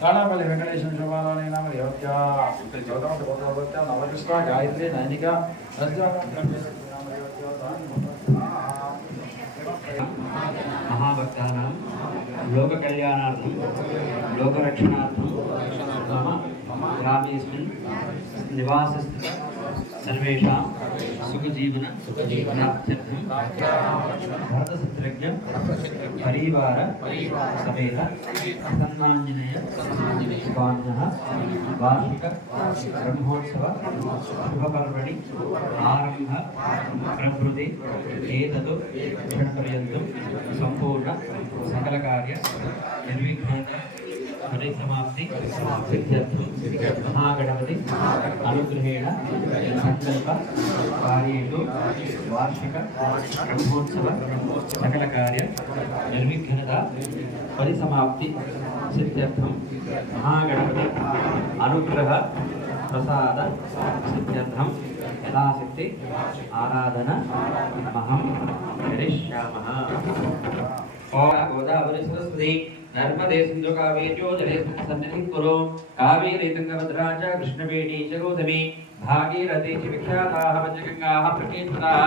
తాళాపల్లి వెంకటేశ్వర శుభారాణి నామ దేవత్య నవకృష్ణ గాయత్రి నైనిక महाभक्तानां लोककल्याणार्थं लोकरक्षणार्थं मम ग्रामेऽस्मिन् निवासस्थः सर्वेषां सुखजीवनार्थं भरतशत्रुघ्न परिवार समेत प्रसन्नाञ्जनेय स्वामिनः वार्षिक ब्रह्मोत्सव शुभपर्वणि आरम्भ प्रभृति एतत् क्षणपर्यन्तं संपूर्ण सकलकार्य निर्विघ्नं परिसमाप्ति सिद्ध्यर्थं महागणपति अनुग्रहेण संकल्प कार्येषु वार्षिक ब्रह्मोत्सव सकलकार्य निर्विघ्नता परिसमाप्ति सिद्ध्यर्थं महागणपति अनुग्रह प्रसाद सिद्ध्यर्थं यथाशक्ति आराधना महं करिष्यामः। गोदावरी सरस्वती नर्मदे सिंधु कावेर्यो जले सन्निधिं कुरु कावेरी तुंगभद्रा च कृष्णवेणी च गौतमी भागीरथी च विख्याताः पञ्चगङ्गाः प्रकीर्तिताः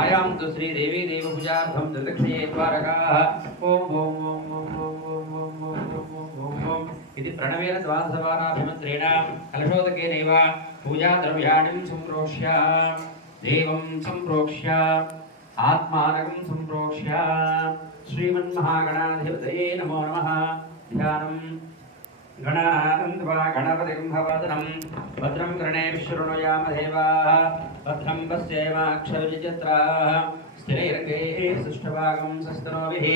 आयां तु श्रीदेवी देवपूजार्थं ददक्षये द्वारकाः ॐ इति प्रणवेन द्वादशवाराभिमन्त्रेण कलशोदकेनैव पूजाद्रव्याणिं सम्प्रोक्ष्य देवं सम्प्रोक्ष्य आत्मानकं सम्प्रोक्ष्य श्रीमन्महागणाधिपतये नमो नमः। ध्यानं गणानान्त्वा गणपतिं भवदनं भद्रं कर्णेभिः शृणुयाम देवाः भद्रं पश्येमाक्षरविचित्राः स्थिरैरङ्गैः सुष्ठुभागं सस्तनोभिः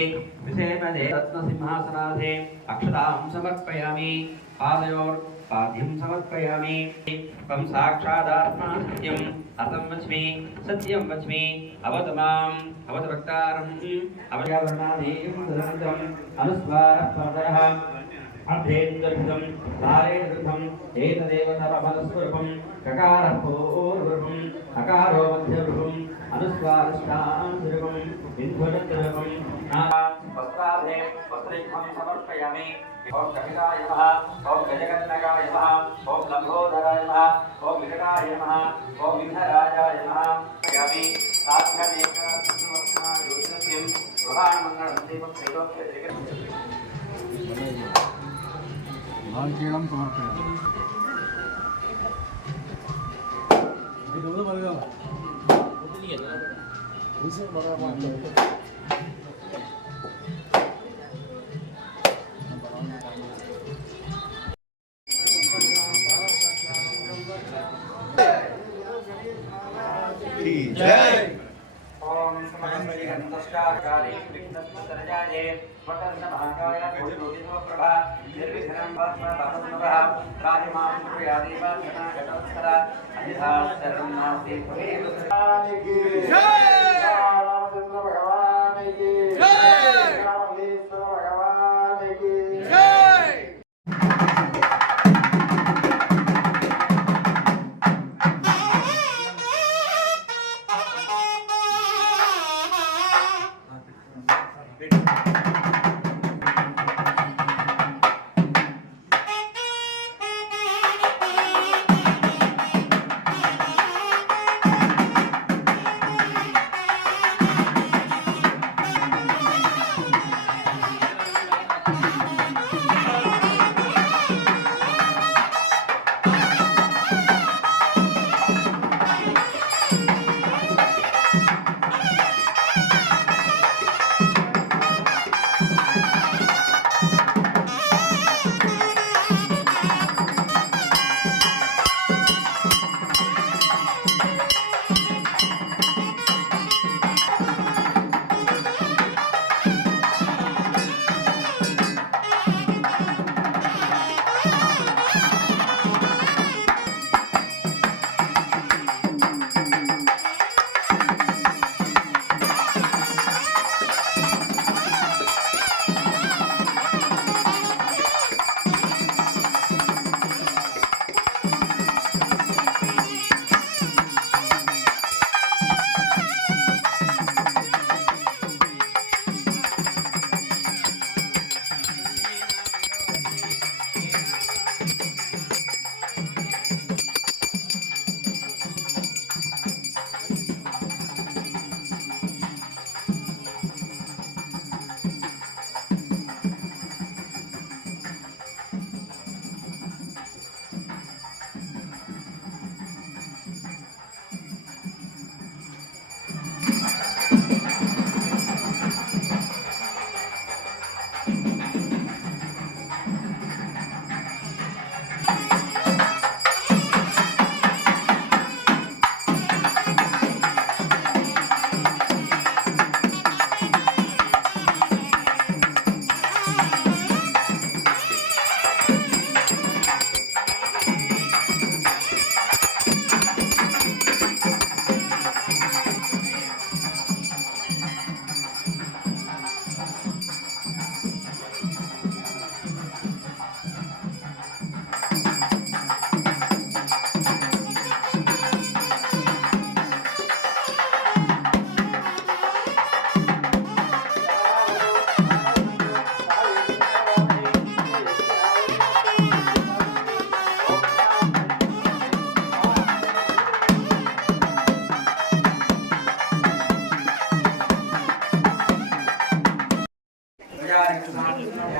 विषेमदे रत्नसिंहासनाथे अक्षतां समर्पयामि पादयोर्पाद्यं समर्पयामि त्वं साक्षादात्मा सत्यम् अतं वच्मि सत्यं वच्मि अवतु माम् अवतु वक्तारम् अवयावर्णादेयं ददन्तम् अनुस्वारः अभ्येन्द्रभृतं तारेन्द्रभृतं एतदेव तवमनस्वरूपं ककारः पूर्वरूपम् अकारो मध्यरूपम् अनुस्वारष्टां रूपं बिन्दुनद्रूपं वस्त्राधे वस्त्रैकं समर्पयामि। ओम कपिलाय नमः ओम गजकर्णकाय नमः ओम लंबोदराय नमः ओम विकटाय नमः ओम विघ्नराजाय नमः यामि साध्यमेकसहस्रवर्षा योजनस्यं प्रभामङ्गलं देवप्रेतोक्तिः लालकीणं समर्पयामि। इदोदु बरगा उसे बड़ा मानते जय ओम समन्वय नमस्कारकारे विघ्नस्मतरजाये वटर्नभागाय कोटिनो प्रभा निर्विघ्नं भस्मभवनभः राहिमां प्रियादेव गणागणोत्सरा अधिधाः शरणं नास्ति त्वमेव जय रामचंद्र भगवान की जय रामलिंगेश्वर भगवान की जय।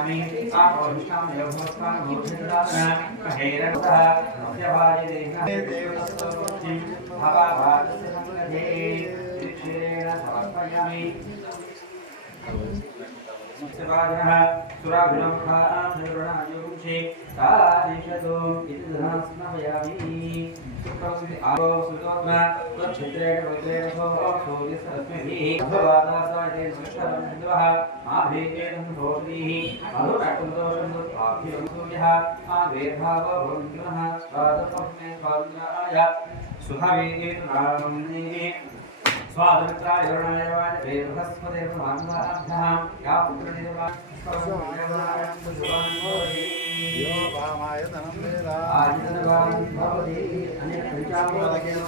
समर्पयामि आपोषिष्ठां देवभूस्वान् भूषितान् महेरवः सत्यवादिदेवः देवतस्तोचिं भवाभागस्य संगते क्षीरेण समर्पयामि शिवाजनः सुराभिरमुखां निर्वणायुषे तानिषदो इति धनास्मयामि सुप्रवृत्ति आरो सुतोत्मा तच्छित्रेण वैद्रेण सूर्यसरस्मिभिः भवादासायते सुष्ठरं हिन्दवः आभेदेनं दोषिः मधुरकुन्दोषं दुःखाभिरं सूर्यः आवेर्भावो भवन्तिनः स्वादपस्मे स्वादनाय सुधावेदे नामने स्वादमित्राय वरुणाय वाजपे बृहस्पतिर्मान्वाभ्यः या पुत्रनिर्वा यो भामाय धनं वेदा आदितनवान् भवति अनेकविचारोदकेन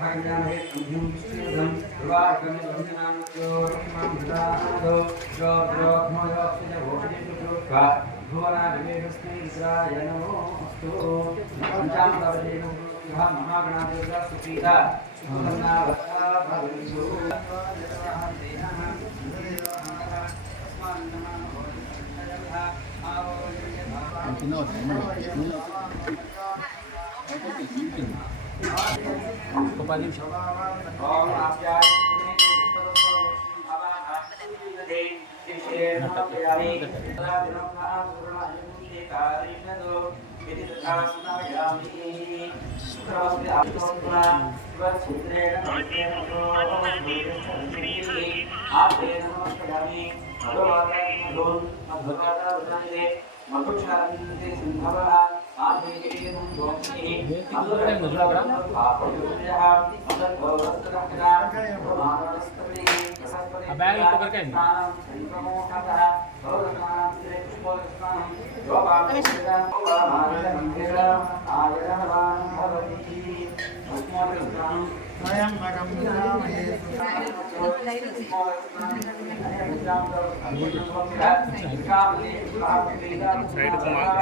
भाग्यामे संहिंस्थितं प्रवाकं वन्दनामयो रक्ष्मामृतादो यो द्रोग्मयोक्षित भोषितुका भुवनाभिवेशस्मै इन्द्राय नमोऽस्तु पञ्चामृतवशेषं महागणादेवता सुप्रीता सुखन्नावता भवन्तु मधुक्षारन्ते सिंहवः आधेयेन दोषिः अन्तरं पापयोजः अन्तर्भवस्तरकरा प्रमाणस्तमे आ बैग ऊपर करके संप्रमोषतः भवनां श्री पुष्पोत्सवं योगाभ्यासः ओवामानमन्दिर आयरवान् भवति पुष्पोत्सवं स्वयं भगं विरामये साइड को मार विक्रम सर्वंगा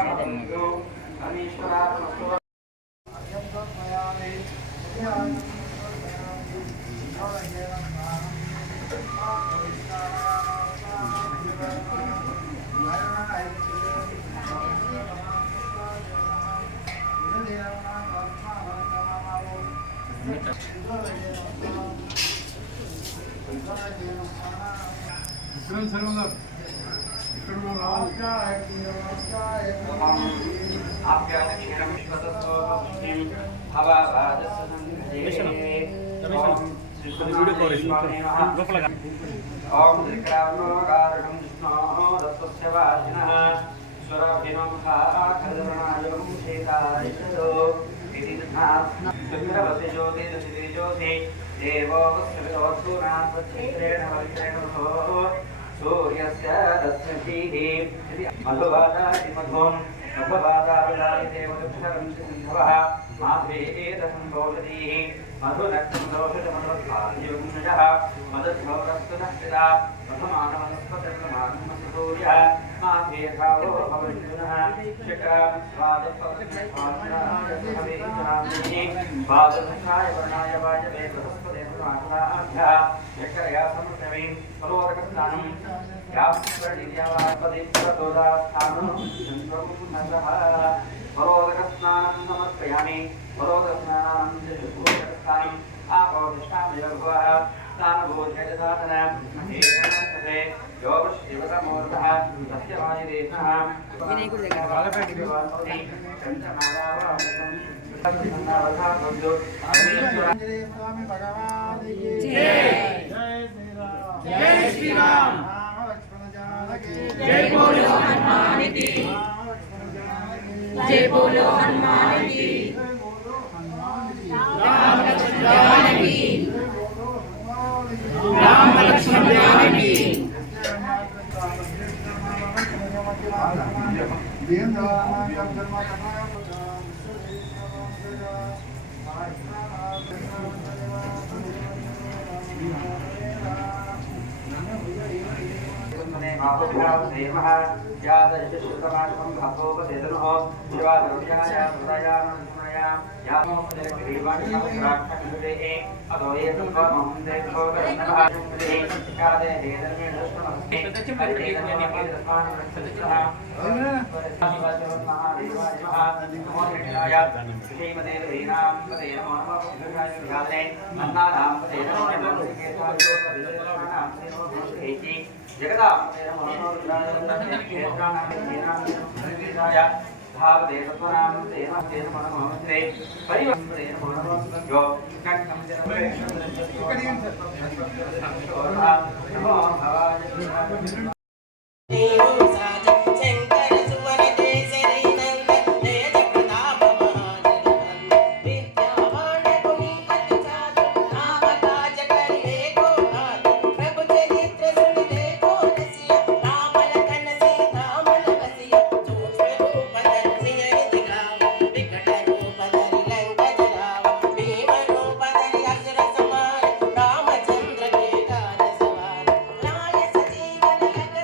सूर्यस्य रश्मिभिः मधुवादाति मधुं मधुवादावदायते मधुक्षरन्ति सिन्धवः माध्वेदसम्भोषधीः मधुनक्तं दोषजमधुर्भाग्ययुग्नजः मधुर्भवरस्तुनश्चिदा मधुमानवनस्पतिर्मानमसूर्यः माध्वेभावो भवन्युनः शक्रं स्वादपत्रस्वादनायसहवेत्रान्तिः पादमुखाय वर्णाय वायवे बृहस्पतिर्मात्राभ्यः शक्करया समर्पयामि फलोदकस्नानं फलोदकस्नानं समर्पयामि फलोदकस्नानं आपोषिष्ठामेव भवः स्नानभोजनसाधनं महेरनस्ते योगशिवतमूर्तः तस्य वायुदेशः स्वामी भगवान की जय जय श्री राम जय बोलो हनुमान की जय बोलो हनुमान की राम लक्ष्मण की राम लक्ष्मण की देवः यादशुतमाशं भावोपसेदनः शिवादरुषाय प्रदायानं శంకర సువన కేసరి నంద జయ ప్రతాప మహానిలవన్ విద్యావాణ గుణీపతి సాధు నామ కాజ కరి ఏకో నాథ ప్రభు చరిత్ర సుని देखो रसिया रामल कन सीतामल बसिया सूक्ष्म रूप धरि दिखावा विकट रूप धरि लंक जरावा भीम रूप धरि असुर संहार रामचंद्र के काज सवार लाय सजीवन लखन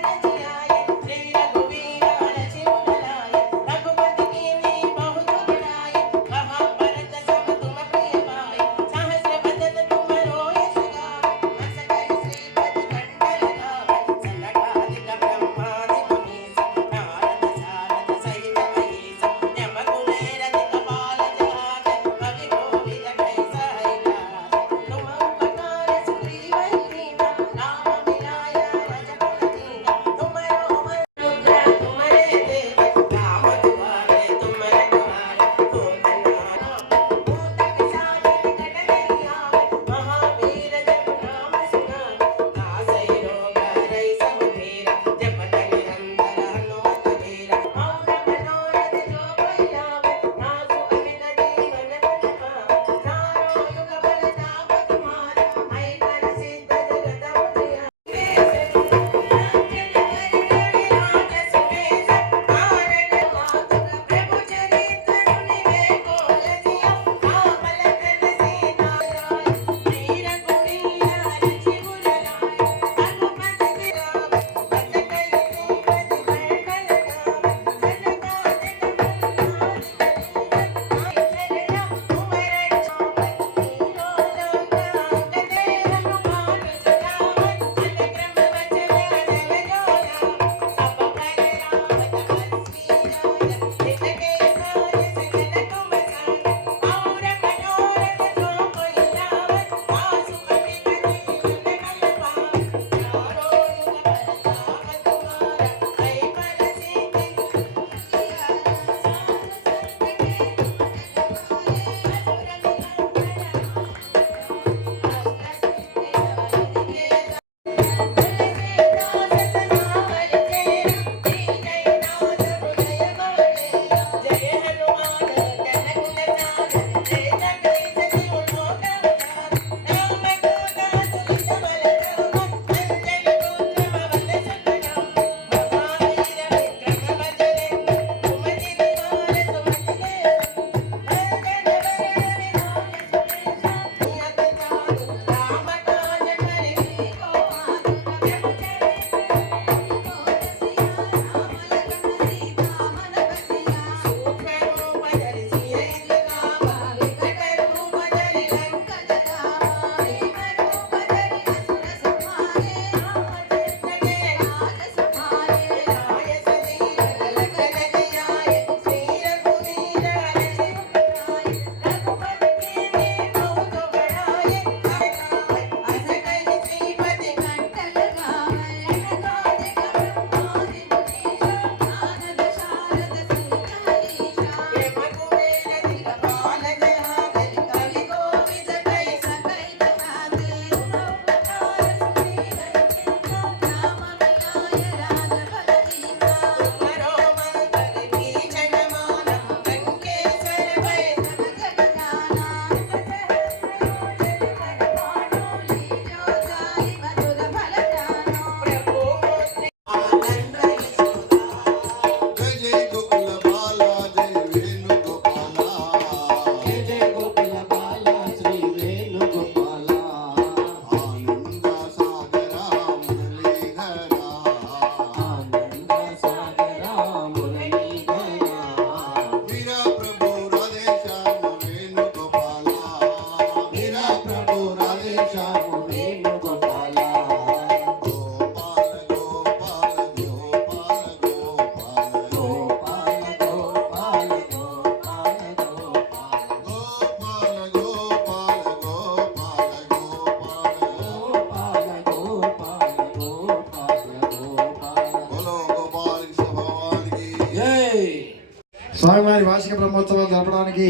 స్వామివారి వార్షిక బ్రహ్మోత్సవాలు జరపడానికి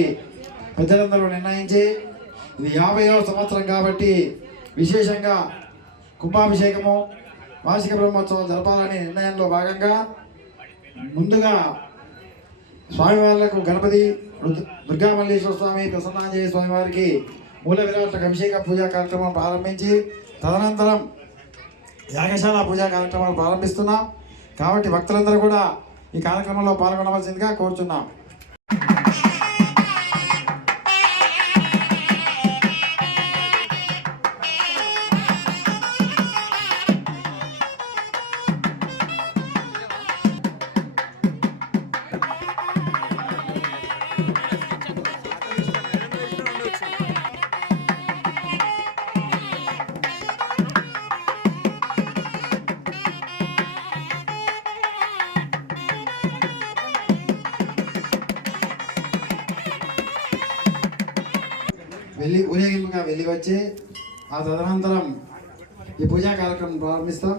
పెద్దలందరూ నిర్ణయించి ఇది 50వ సంవత్సరం కాబట్టి విశేషంగా కుంభాభిషేకము వార్షిక బ్రహ్మోత్సవాలు జరపాలని నిర్ణయంలో భాగంగా ముందుగా స్వామివార్లకు గణపతి దుర్గామల్లేశ్వర స్వామి ప్రసన్నాంజనేయ స్వామి వారికి మూల విరాట్లకు అభిషేక పూజా కార్యక్రమం ప్రారంభించి తదనంతరం యాగశాల పూజా కార్యక్రమాలు ప్రారంభిస్తున్నాం కాబట్టి భక్తులందరూ కూడా ఈ కార్యక్రమంలో పాల్గొనవలసిందిగా కోరుచున్నాం. ఊరేగింపుగా వెళ్ళి వచ్చి ఆ తదనంతరం ఈ పూజా కార్యక్రమం ప్రారంభిస్తాం.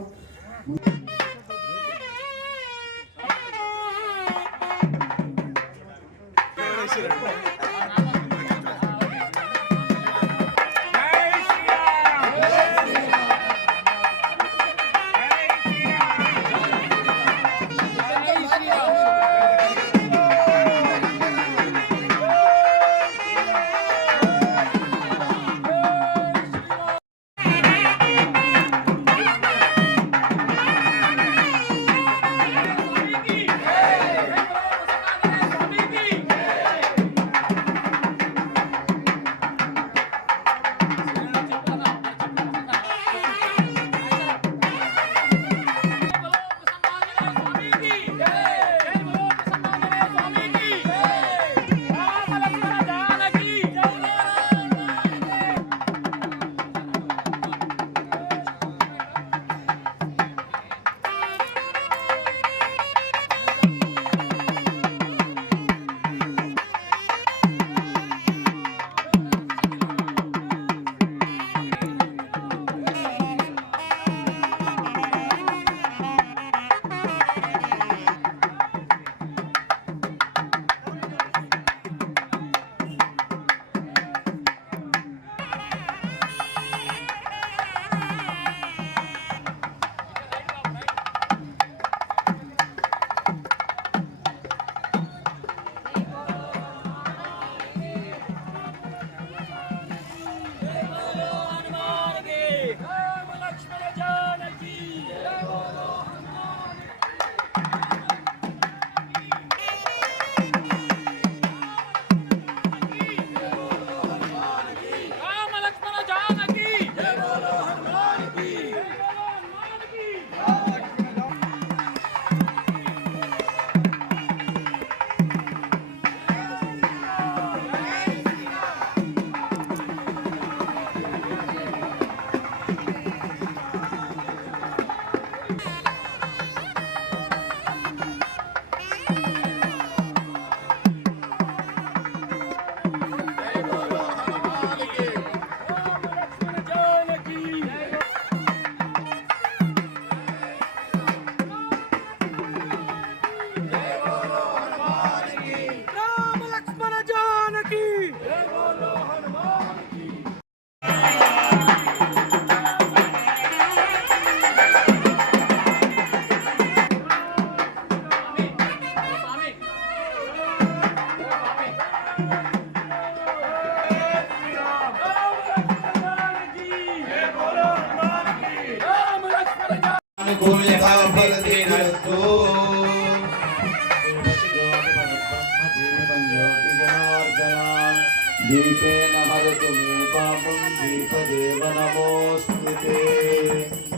दीपेन हरतु मे पापं दीपदेव नमोऽस्तुते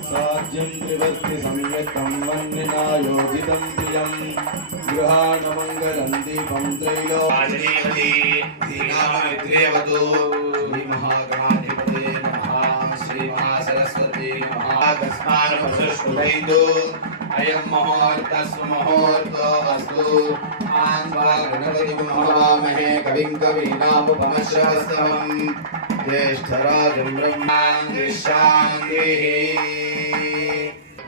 साज्यं त्रिवर्ति संयुक्तं वन्निना योजितं प्रियं गृहाणमङ्गलं दीपं त्रैलोक्यदेवती श्रीराममित्रेवतु श्रीमहागणाधिपते नमः श्रीमहासरस्वती नमः तस्मान्पशुष्टुभैतु अयं मुहूर्तस्तु मुहूर्तो अस्तु गणपतिं हवामहे कविं कवीनामुपमश्रवस्तमं ज्येष्ठराजं ब्रह्माण्डं शान्तिः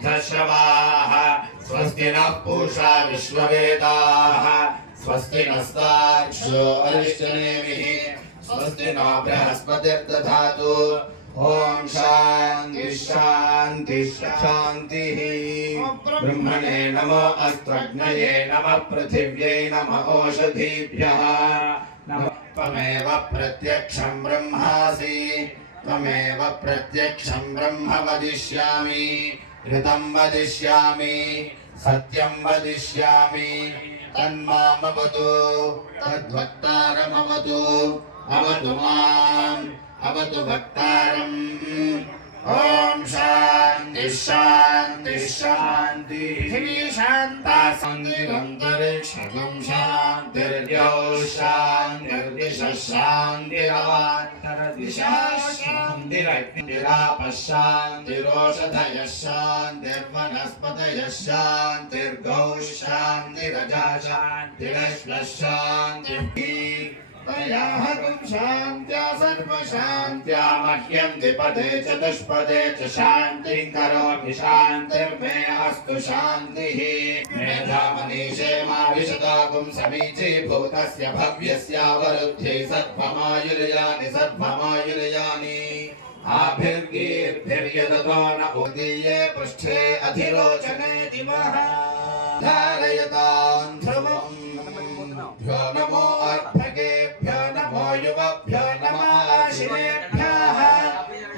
धर्षवाः स्वस्ति नः पूषा विश्ववेदाः स्वस्ति नस्तार्क्ष्यो अरिष्टनेमिः स्वस्ति नो बृहस्पतिर्दधातु ॐ शान्ति शान्ति शान्तिः ब्रह्मणे नमो अस्त्रज्ञये नमः पृथिव्यै नमः ओषधीभ्यः नमः त्वमेव प्रत्यक्षं ब्रह्मासि त्वमेव प्रत्यक्षं ब्रह्म वदिष्यामि ऋतं वदिष्यामि सत्यं वदिष्यामि तन्मामवतु तद्वक्तारमवतु अवतु माम् अवतु वक्तारम् ॐ शान्ति शान्ति शान्ति शान्ता शान्तिरन्तरिक्षं शान्तिर्द्यौ शान्तिर्दिशः शान्तिरवान्तरदिशः शान्तिरग्निरापः शान्तिरोषधयः शान्तिर्वनस्पतयः शान्तिर्गौः शान्तिरजा शान्तिरश्वः शान्तिः तयाहं शान्त्या सर्वशान्त्या मह्यं द्विपदे चतुष्पदे च शान्तिं करोमि शान्तिर्मे अस्तु शान्तिः मेधामनीषे मा विशताकुं समीची भूतस्य भव्यस्यावरुद्ध्यै सद्भमायुर्यानि आभिर्गीर्भिर्यदतो न उदीये पृष्ठे अधिरोचने दिवः धारयतां ध्रुवम् भ्यो नमो अर्भकेभ्यो नमो युवभ्यो नमः आशिरेभ्यः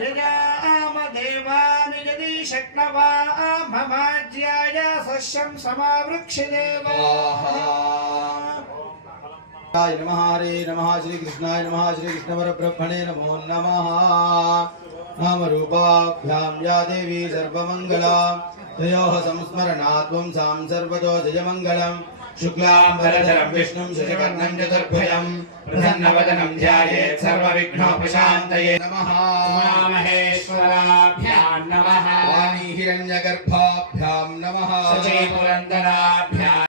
यजामदेवानि यदि शक्नवा ममाज्याय सस्यं समावृक्षदेवाः नमः हरे नमः श्री कृष्णाय नमः श्री कृष्ण परब्रह्मणे नमो नमः नामरूपाभ्यां या देवी सर्वमङ्गला तयोः संस्मरणात् पुंसां सर्वतो जयमङ्गलम् शुक्लाम्बरधरं विष्णुं शशिवर्णं चतुर्भुजं प्रसन्नवदनं ध्यायेत् सर्वविघ्नोपशान्तये नमः उमामहेश्वराभ्यां नमः वाणी हिरण्यगर्भाभ्यां नमः शचीपुरन्दराभ्यां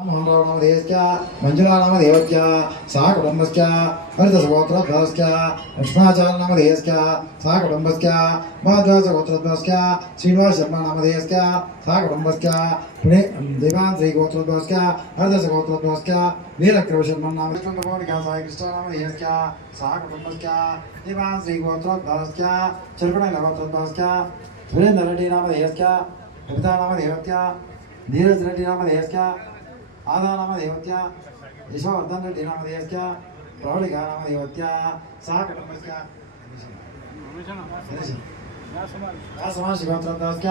मोहनरावनामधेयस्य मञ्जुलानामधेयस्य सा कुटुम्बस्य हरितसगोत्रध्वस्य लक्ष्मणाचार्यनामधेयस्य सा कुटुम्बस्य माध्वासगोत्रध्वस्य श्रीनिवासशर्मानामधेयस्य सा कुटुम्बस्य पुणे देवान् श्रीगोत्रध्वस्य हरितसगोत्रध्वस्य वीरक्रमशर्मन्नामधेयस्य साई कृष्णनामधेयस्य सा कुटुम्बस्य देवान् श्रीगोत्रध्वस्य चर्कणैलगोत्रध्वस्य सुरेन्द्ररेड्डिनामधेयस्य कवितानामधेयस्य धीरज रेड्डी नामधेयस्य आदा नामधेयस्य यशोवर्धन रेड्डी नामधेयस्य प्रौढिका नामधेयस्य सा कुटुम्बस्य समाजशिवोत्रस्य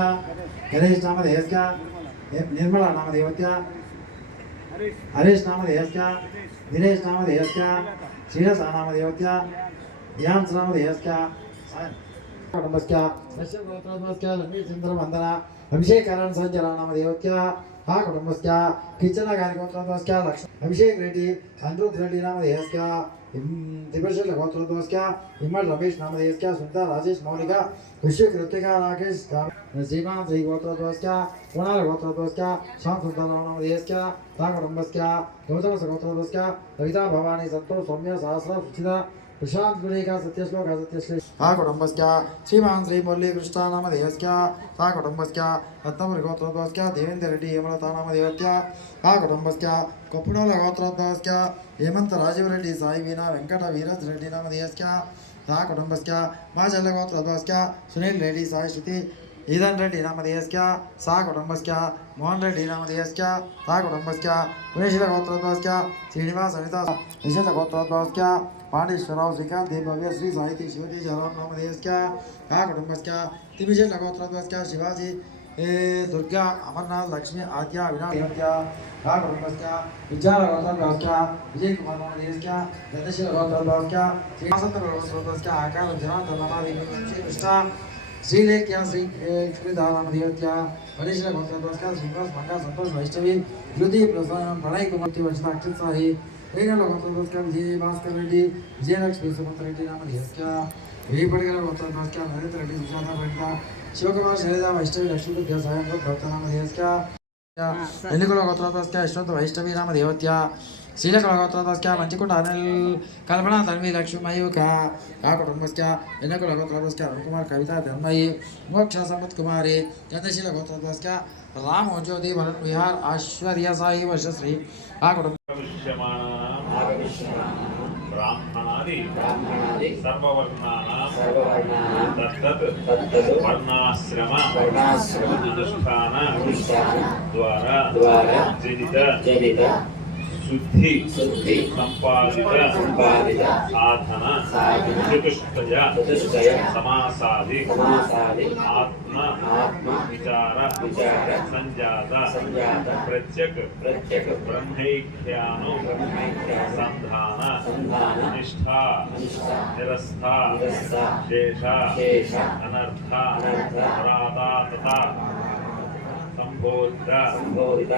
गणेश नामधेयस्य निर्मला नामधेयस्य हरीश नामधेयस्य दिनेश नामधेयस्य श्रीरसा नामधेयस्य ध्यान नामधेयस्य कुटुम्बस्य गोत्रस्य लक्ष्मीचन्द्रवन्दना अभिषेकरण संजला नामधेयस्य हा कुटुम्बस्य किचन गायकोत्रस्य लक्ष्मी अभिषेक रेड्डी अनुरूप रेड्डी नामधेयस्य दिवशल गोत्रस्य हिमल रमेश नामधेयस्य सुंदर राजेश मौलिका विश्व कृतिका राकेश श्रीमान श्री गोत्रस्य कोणाल गोत्रस्य श्याम सुंदर नामधेयस्य ता कुटुम्बस्य गौतम गोत्रस्य ललिता भवानी संतोष सौम्य सहस्र सुचिता प्रशांत गुणिका सत्यश्लोक सत्यश्लोक सा कुटुम्बस्य श्रीमान श्री मुरली कृष्ण नामधेयस्य सा कुटुम्बस्य रत्नपुर गोत्रस्य देवेंद्र रेड्डी हेमलता नामधेयस्य सा कुटुम्बस्य कोप्पनोल गोत्रस्य हेमंत राजीव रेड्डी साई वीणा वेंकट वीरज रेड्डी नामधेयस्य सा कुटुम्बस्य माजल गोत्रस्य सुनील रेड्डी साई श्रुति ईदन रेड्डी नामधेयस्य सा कुटुम्बस्य मोहन रेड्डी नामधेयस्य सा कुटुम्बस्य उमेशिल गोत्रस्य श्रीनिवास अनिता निशल गोत्रस्य पांडेश्वरराव श्रीकांत भव्य श्री साहित्य शिवजी जयराम नामधेयस्य का कुटुम्बस्य तिमिशेष गोत्रस्य शिवाजी दुर्गा अमरनाथ लक्ष्मी आद्या विनायकस्य का कुटुम्बस्य विचार गोत्रस्य विजय कुमार नामधेयस्य गणेशल गोत्रस्य श्री वसंत गोत्रस्य आकार जनार्दन नामधेयस्य कृष्ण श्रीलेख्या श्री श्रीधा नामधेयस्य गणेशल गोत्रस्य श्रीनिवास मंगा संतोष वैष्णवी युद्धि प्रणय कुमार वंशना अक्षित साही वेगल गोत्रस्य विजय भास्कर रेड्डी विजयलक्ष्मी सुमंत रेड्डी नामधेयस्य वीपडगल गोत्रस्य नरेंद्र रेड्डी सुजाता रेड्डी शिवकुमार शैलजा वैष्णवी लक्ष्मी सायं भक्त नामधेयस्य एलिकुल गोत्रस्य यशवंत वैष्णवी नामधेयस्य श्रीलकुल गोत्रस्य मंचिकुंड अनिल कल्पना तन्वी लक्ष्मी मयूका का कुटुम्बस्य एनकुल गोत्रस्य अरुणकुमार कविता धर्मयी मोक्ष संपत कुमारी चंद्रशील गोत्रस्य राम ज्योति वरण विहार ऐश्वर्य साई वर्षश्री का कुटुम्ब आगमिष्यमाणानां ब्राह्मणादि सर्ववर्णानां तत्तत् वर्णाश्रम अनुष्ठान द्वारा जनित शुद्धि संपादित साधन चतुष्टय समासादि आत्म विचार संजात प्रत्यक ब्रह्मैक्यानु संधान निष्ठा निरस्था शेष अनर्थ राधा तथा संबोधित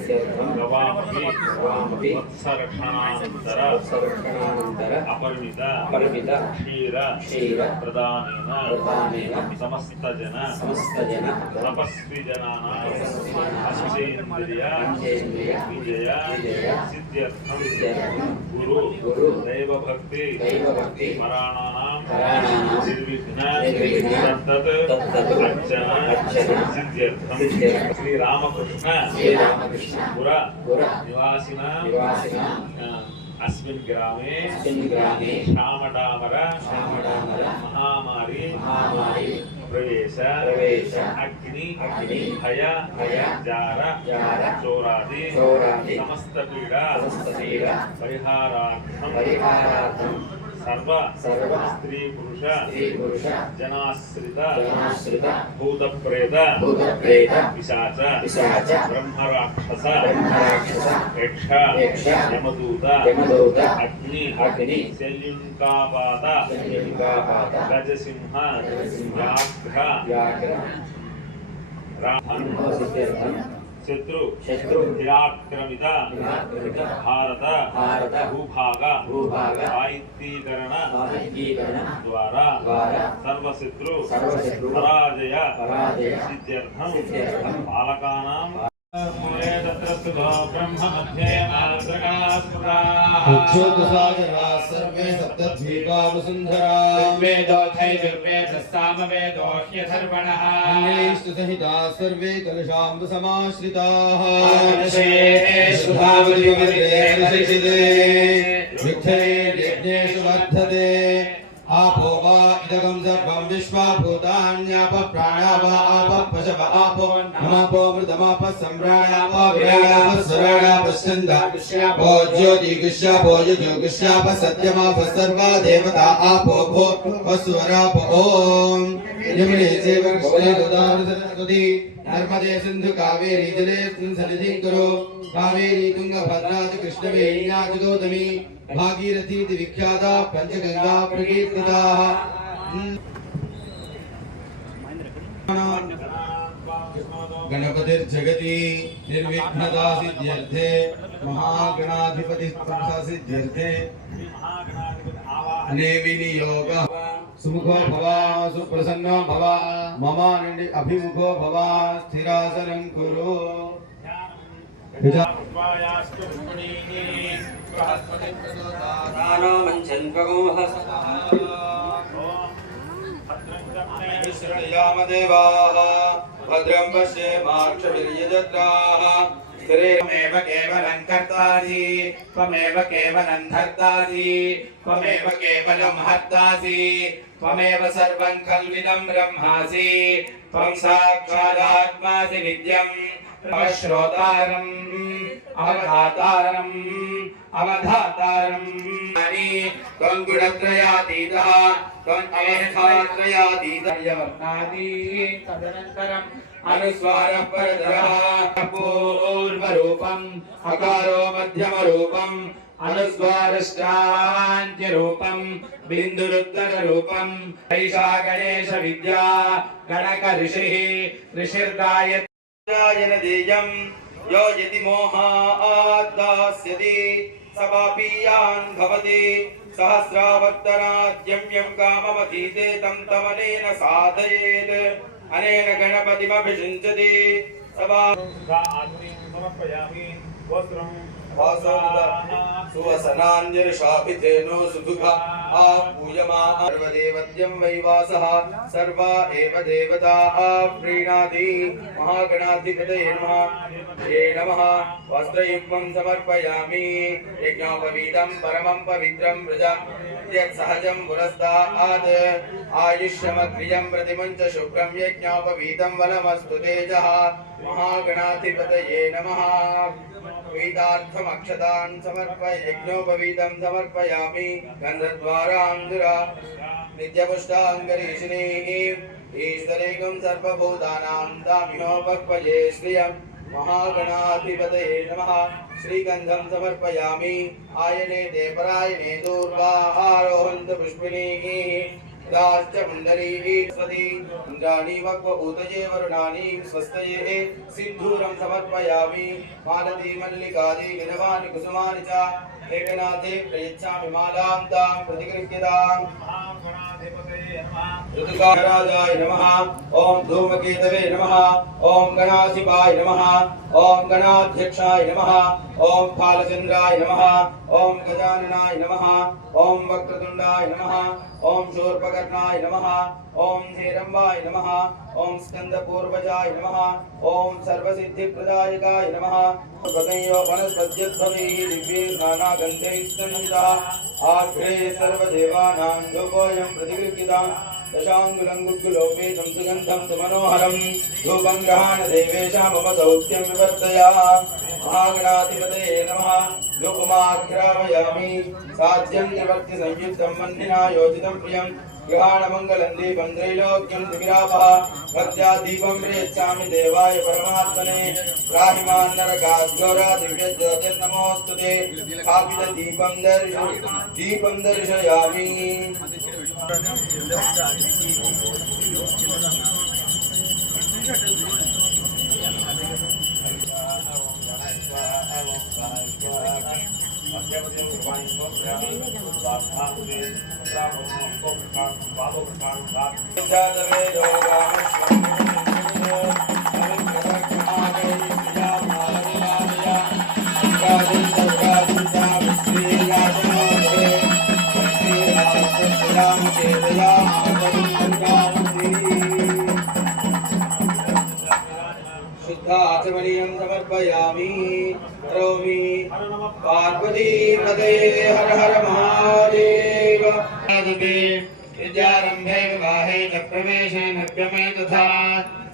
गवामपि वत्सरक्षणानंतर अपरिमित क्षीर प्रदानेन समस्त जन तपस्वी जनानां अक्षेन्द्रिय विजय सिद्ध्यर्थं गुरु दैव भक्ति पराणानां निर्विघ्न तत्तत् अर्चन सिद्ध्यर्थं श्री रामकृष्ण पुर निवासिना अस्मिन् ग्रामे श्यामडामर महामारी प्रवेश अग्नि भय जार चोरादि समस्त पीड़ा परिहारार्थं सर्व स्त्री पुरुष जनाश्रित भूत प्रेत पिशाच ब्रह्म राक्षस यक्ष यमदूत अग्नि शल्युकापात गजसिंह व्याघ्र शत्रु निराक्रमित भारत भूभाग साहित्यीकरण द्वारा सर्वशत्रु पराजय सिद्ध्यर्थं पालकानां उच्छोदसागरा सर्वे सप्तद्वीपा वसुन्धरा सामवेदोह्यधर्वणः अन्यैस्तुसहिता सर्वे कलशाम्ब समाश्रिताः विघ्नेषु वर्धते आपो वा इदगं सर्वं विश्वाभूतान्याप प्राणाप आप पशव आपो नमापो मृतमाप सम्राणाप विराणाप स्वराणाप स्कन्धा ओ ज्योति गुष्यापो युजो गुष्याप सत्यमाप सर्वा देवता आपो भो वस्वराप ओम यमुने चैव कृष्णे गोदावरी सरस्वती नर्मदे सिन्धु कावेरी जलेऽस्मिन् सन्निधिं कुरु कावेरी तुंगभद्रा च कृष्णवेण्या च गौतमी भागीरथी विख्याता पंचगंगा प्रकीर्तिता गणपतिर्जगति निर्विघ्नता सिद्ध्यर्थे महागणाधिपति सिद्ध्यर्थे अने विनियोग सुमुखो भव सुप्रसन्नो भव मम अभिमुखो भव स्थिरासनं कुरु भद्रं पश्येमाक्षवीर्यजत्राः त्वमेव केवलं कर्तासि त्वमेव केवलं धर्तासि त्वमेव केवलं हर्तासि त्वमेव सर्वं खल्विदं ब्रह्मासि त्वं साक्षादात्मासि नित्यम् श्रोतारम् अवधातारम् त्वं गुणत्रयातीतः त्वं अवस्थात्रयातीतः तदनन्तरम् अनुस्वारः परतरः पूर्वरूपम् अकारो मध्यमरूपम् अनुस्वारष्टान्त्यरूपम् बिन्दुरुत्तररूपम् ऐषा गणेश विद्या गणक ऋषिः ऋषिर्गायत्र्यायनदेयम् यो यदि मोहात् दास्यति स पापीयान् भवति सहस्रावर्तनाद्यं यं काममधीते तं तमनेन साधयेत् अनेन गणपतिमभिषिञ्चति सभा समर्पयामि वस्त्रं सुवसनाञ्जलिशापितेनो सुदुःखा आपूयमा सर्वदेवत्यं वैवासः सर्वा एव देवताः प्रीणाति महागणाधिपतये नमः वस्त्रयुग्मं समर्पयामि यज्ञोपवीतं परमं पवित्रं व्रजं यत्सहजं पुरस्तात् आयुष्यमग्रियं प्रतिमुञ्च शुभ्रं यज्ञोपवीतं वलमस्तु तेजः महागणाधिपतये नमः वेदार्थम अक्षतान् समर्पय यज्ञोपवीतं समर्पयामि गन्धद्वारान्धुरा नित्यपुष्टाङ्गरीषिणीः ईश्वरेकं सर्वभूतानां तामिहोपक्वये श्रियं महागणाधिपतये नमः श्रीगन्धं समर्पयामि आयने ते परायणे दूर्वाहारोहन्तु पुष्पिणीः दाश्च मुण्डलीः स्वती इन्द्राणि वक्वभूतये वरुणानि स्वस्तये सिन्धूरं समर्पयामि मालती मल्लिकादि निनवानि कुसुमानि च एकनाथे प्रयच्छामि मालां तां प्रतिगृह्यताम् ऋतुकाराजाय नमः ओम धूमकेतवे नमः ओम गणाधिपाय नमः ओम गणाध्यक्षाय नमः ओम फालचंद्राय नमः ओम गजाननाय नमः ओम वक्रतुंडाय नमः ओम शूर्पकर्णाय नमः ओम हेरंबाय नमः ओम स्कंदपूर्वजाय नमः ओम सर्वसिद्धिप्रदायकाय नमः पतयो वनस्पत्यद्भवैः दिव्यैः नानागन्धैः स्तुनितः आग्रे सर्वदेवानां धूपोऽयं प्रतिगृह्यताम् दशाङ्गुलं गुग्गुलोपेतं सुगन्धं सुमनोहरं धूपं गृहाण देवेशा मम सौख्यं विवर्धया महागणाधिपतये नमः धूपमाघ्रावयामि साध्यं त्रिवर्तिसंयुक्तं मन्दिना योजितं प्रियं गृहाणमङ्गलं दीपं त्रैलोक्यं दिविरापः भक्त्या दीपं प्रयच्छामि देवाय परमात्मने राहिमान् नरकाद्घोरा दिव्यज्योतिर्नमोऽस्तु ते स्थापितदीपं दर्शयामि शुद्धाचमनीयं समर्पयामि करोमि पार्वती पदे हर हर महादेव विद्यारंभे विवाहे च प्रवेशे नव्यमे तथा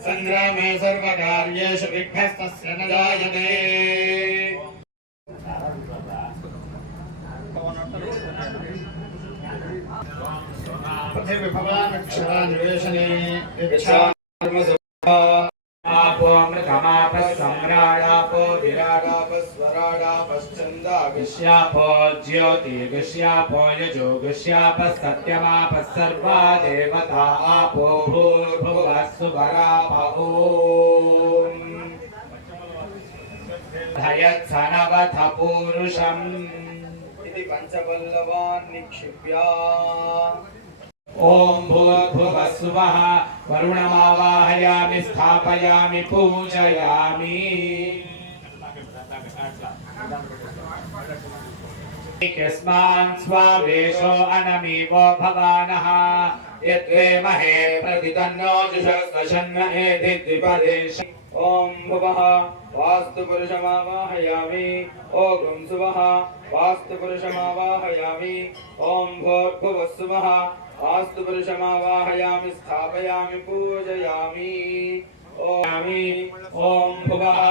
संग्रामे सर्वकार्येषु विघ्नस्तस्य न जायते पृथिविभवानक्षरान्वेषणे आपो अमृतमापः सम्राडापो विराडापः स्वराडापश्चन्दागस्यापो ज्योतिर्गस्यापो यजोगस्यापः सत्यमापः सर्वा देवता आपो भूर्भुवः सुवरापो धयत्सनवथ पूरुषम् इति पञ्चपल्लवान् निक्षिप्य ओम भूर्भुवः स्वः वरुणमावाहयामि स्थापयामि पूजयामि यस्मान् स्वावेशो अनमीवो भवानः यत्ते महे प्रतितन्नो जुषस्वशन्न एधि द्विपदेश ओम भुवः वास्तु पुरुषमावाहयामि ओम सुवः वास्तु पुरुषमावाहयामि ओम भूर्भुवः स्वः वास्तु पुरुषमावाहयामि स्थापयामि पूजयामि ओम भुवः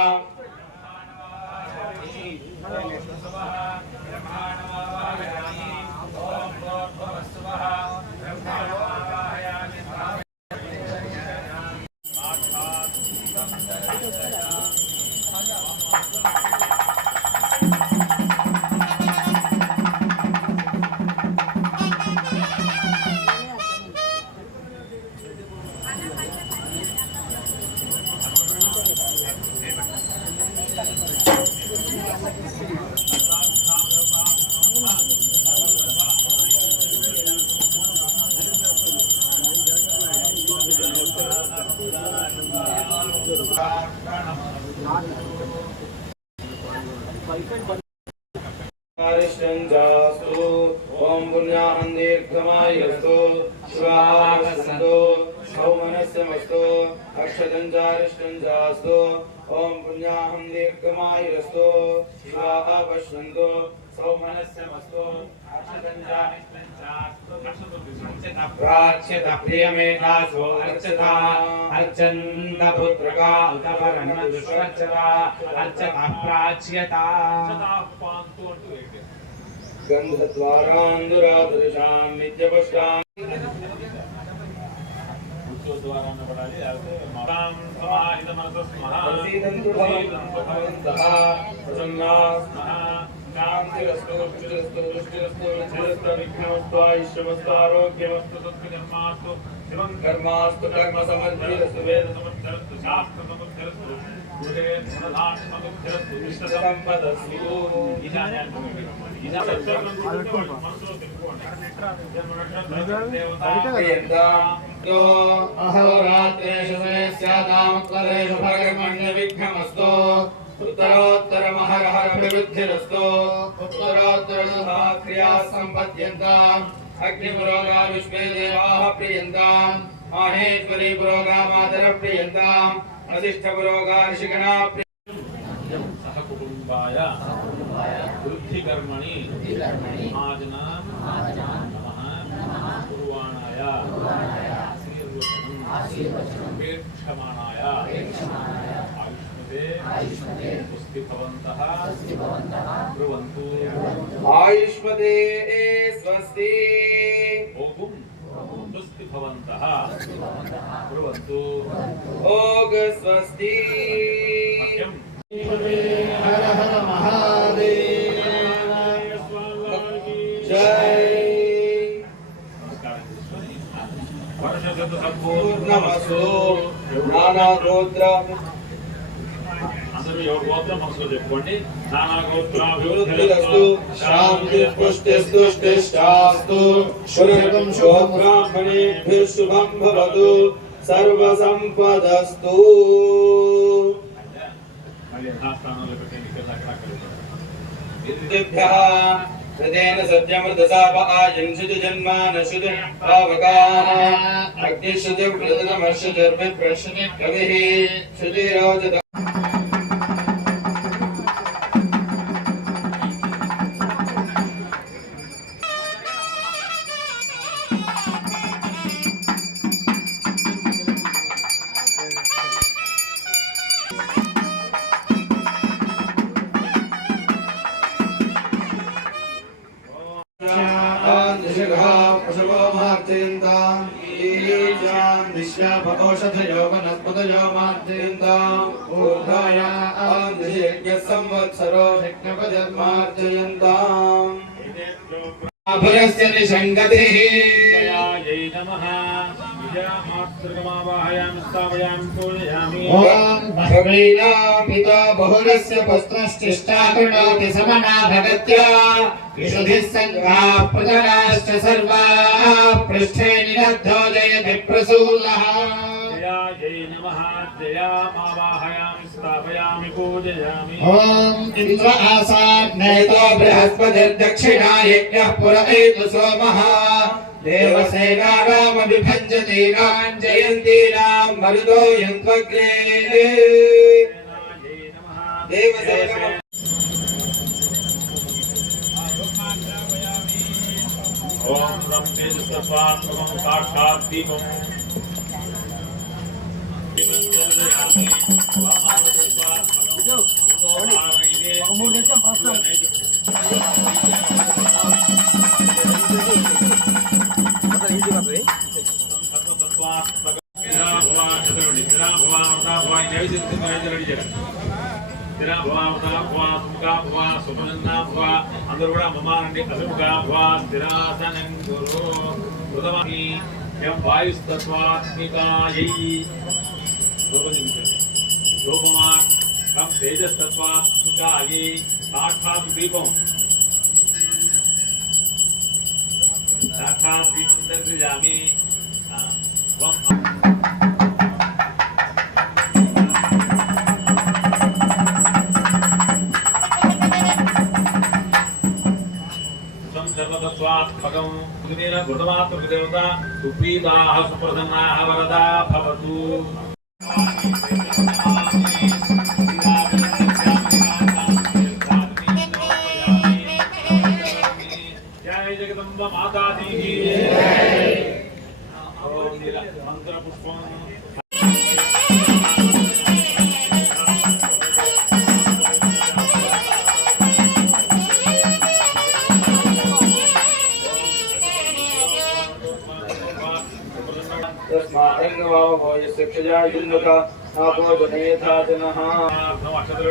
Gracias. जास्तु ओम पुण्याहं दीर्घमायुस्तु शिवासन्तु सौमनस्यमस्तु अक्षतं जास्तु ओम पुण्याहं दीर्घमायुस्तु शिवापश्यन्तु सौमनस्यमस्तु अक्षतं प्राच्यत प्रियमेधासो अर्चता अर्चन्त पुत्रका उतपरन्न दुष्वर्चता अर्चता प्राच्यता गंधद्वारांदुरादृशां नित्यपुष्टां द्वारा पढ़ाली मातां समाहित मनसस्मः प्रसीदन्तु भवन्तः प्रसन्नास्मः शान्तिरस्तु पुष्टिरस्तु तुष्टिरस्तु नित्यरस्तु विघ्नमस्तु आयुष्यमस्तु आरोग्यमस्तु सत्कर्मास्तु शिवं कर्मास्तु कर्म समर्थिरस्तु वेद समर्थिरस्तु शास्त्र समर्थिरस्तु गुरुदेव प्रधान समर्थिरस्तु विष्णु संपदस्तु अहोरात्रेषु स्यादामक्लेषु भगर्मण्य विघ्नमस्तु उत्तरोत्तरमहरहरभिवृद्धिरस्तु उत्तरोत्तरशुभाक्रियाः सम्पद्यन्ताम् अग्निपुरोगा विश्वे देवाः प्रियन्ताम् माहेश्वरी पुरोगा मातरः प्रियन्ताम् वसिष्ठपुरोगा ऋषिगणा सह कुटुंबाय वृद्धिकर्मणि महाजना नमः कुर्वाणाय आशीर्वचनम् अपेक्षमाणाय आयुष्मते पुष्टि भवन्तः ब्रुवन्तु आयुष्मते स्वस्ति ओम पुष्टि भवन्तः ब्रुवन्तु ओग स्वस्ति मह्यं हर हर महादेव जय पूर्णमस्तु नाना गोत्र అందరూ ఎవరి గోత్రం మనసులో చెప్పుకోండి నానా गोत्राभिवृद्धिरस्तु शान्तिर्पुष्टिस्तुष्टिश्चास्तु शुभं शुभं ब्राह्मणेभ्यः शुभं भवतु सर्वसम्पदस्तु మళ్ళీ యథాస్థానంలో పెట్టండి ఇక్కడ అక్కడ विद्युभ्यः हृदेन सत्यमृतसाप आयंसुति जन्मानश्रुति पावकाः अग्निश्रुतिर्वृतमश्रुतिर्विप्रश्रुति कविः श्रुतिरोचत औषधयो वनस्पतयो मार्जयन्ताम् ऊर्ध्वाया संवत्सरो यज्ञपजन्मार्जयन्ताम् अभयस्य निषङ्गतिः जयायै नमः विजयमातृकमावाहयामि स्थापयामि पूजयामि ॐ भवेनां पिता बहुलस्य पुत्रश्चिष्टा कृणोति समना भगत्या विशुधिः सङ्घाः प्रजनाश्च सर्वाः पृष्ठे निनद्धो जयति प्रसूलः जयायै नमः जयामावाहयामि स्थापयामि पूजयामि ॐ इन्द्र आसान्नेतो बृहस्पतिर्दक्षिणा यज्ञः पुरमेतु सोमः देवसेनानामभिभञ्जतीनां जयन्तीनां मरुतो यन्त्वग्रे देवसेना ॐ रं तेजस्वात्मकं साक्षात् दीपम् అందరూ కూడా అమ్మమానండి అసుముగా భవా స్థిరాసనం గురు ఉదమహి యం వాయుస్తత్వాత్మికాయై రూపమా రం తేజస్తత్వాత్మికాయై సాక్షాత్ దీపం దర్శయామి ధూమాత్మకం ఉదినేన ఘృతమాత్మక దేవత సుప్రీతాః సుప్రసన్నాః వరదా భవతు. జయ జగదంబ మాతాది మంత్ర పుష్పం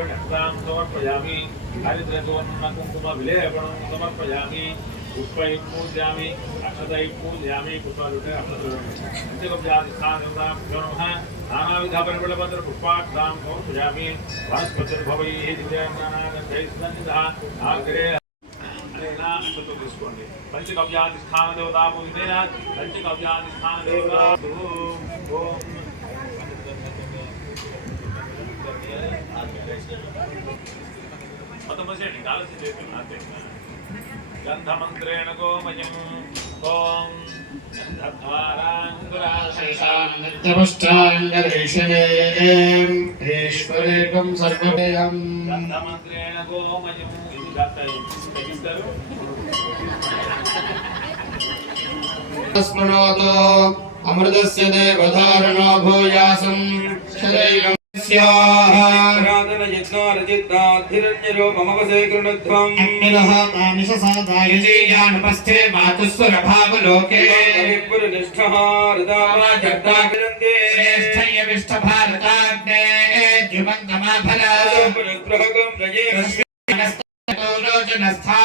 సమర్పయామి హరిద్రసువర్ణకుంకుమ విలేపనం సమర్పయామి పుష్పై పూజయామి అక్షతై పూజయామి పుష్పాలుటే అక్షతలు పంచకవ్యాధిష్టానదేవతాభ్యో నమః నానావిధ పరిమళపత్ర పుష్పాక్షాం సమర్పయామి వనస్పతిర్భవైః దివ్యనానాగంధైః సుగంధితః ఆగ్రే అనేనా అక్షతలు తీసుకోండి. పంచకవ్యాధిష్టాన దేవతా పూజితేన పంచకవ్యాధిష్టాన దేవతా ఓం గంధమంత్రేణ గోమయం ఓం నిత్యముష్టాంగదేశేశ్వరేకం సర్వదేయం గంధమంత్రేణ గోమయం స్మృణోతో అమృతస్య దేవధారణో భూయాసం శరైకం ృణధ్వంపస్థే మాతుస్వరభావలోకే శ్రేష్ఠయవిష్టభారతాగ్నే ద్యుమంగమాఫలోచనస్థా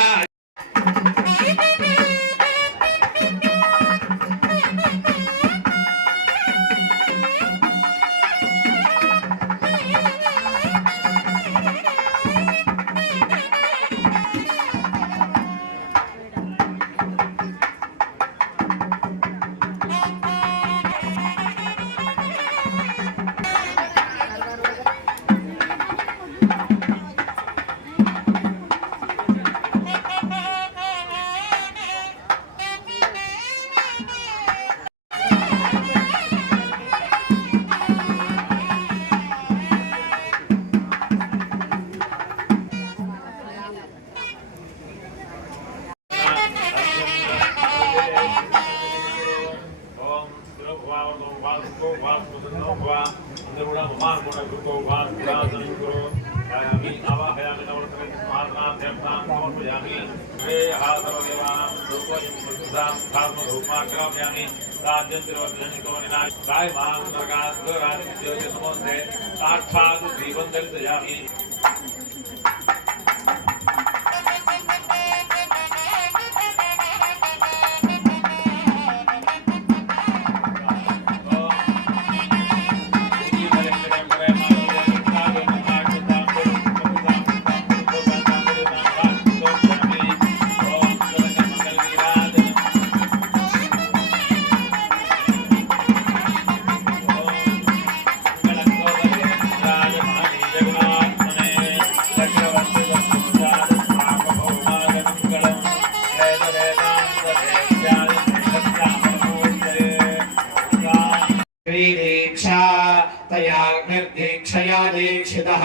సాక్షాత్ దీపం దర్శయామి. दीक्षया दीक्षितः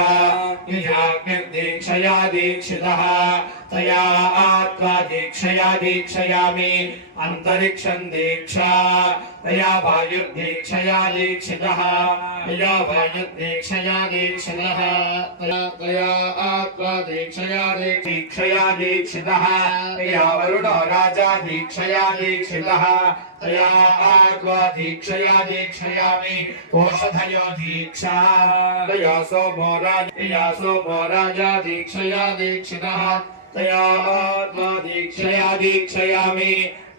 ययाग्निर्दीक्षया दीक्षितः तया आत्मा दीक्षया दीक्षयामि अंतरिक्षं दीक्षा तया वायुर्दीक्षया दीक्षितः तया वायुर्दीक्षया दीक्षितः तया आत्मा दीक्षया दीक्षितः तया वरुणो राजा दीक्षया दीक्षितः तया आत्मा दीक्षया दीक्षयामि ओषधयो दीक्षा तया सोमो राजा दीक्षया दीक्षितः तया आत्मा दीक्षया दीक्षयामि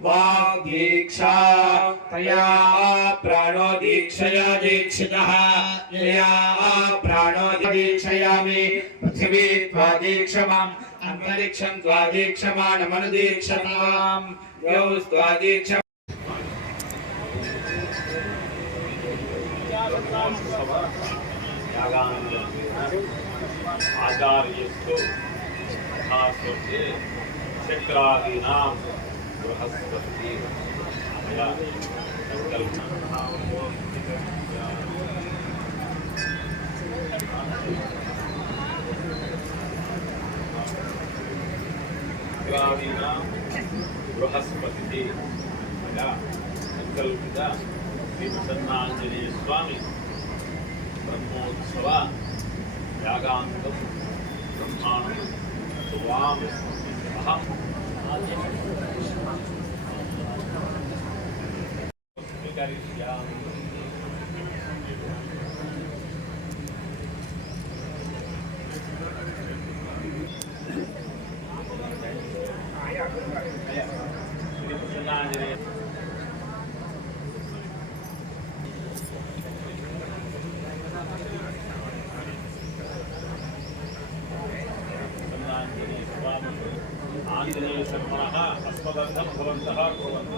वाग् दीक्षा तया प्राणो दीक्षया दीक्षितः तया प्राणो दीक्षयामि पृथिवी त्वा दीक्षमाम् अंतरिक्षं त्वा दीक्षमाणमनुदीक्षताम् यौ त्वा दीक्ष आचार्यस्तु चक्रादीनां बृहस्पति मया बृहस्पति मया संकल्पित श्री प्रसन्नांजनेय स्वामी ब्रह्मोत्सव यागांतम ब्रह्मांडं स्वामी अहम स्वीकरिष्यामि। श्री प्रसन्नांजनेय आंजनेय शर्मणः अस्मदर्थं भवन्तः कुर्वन्तु।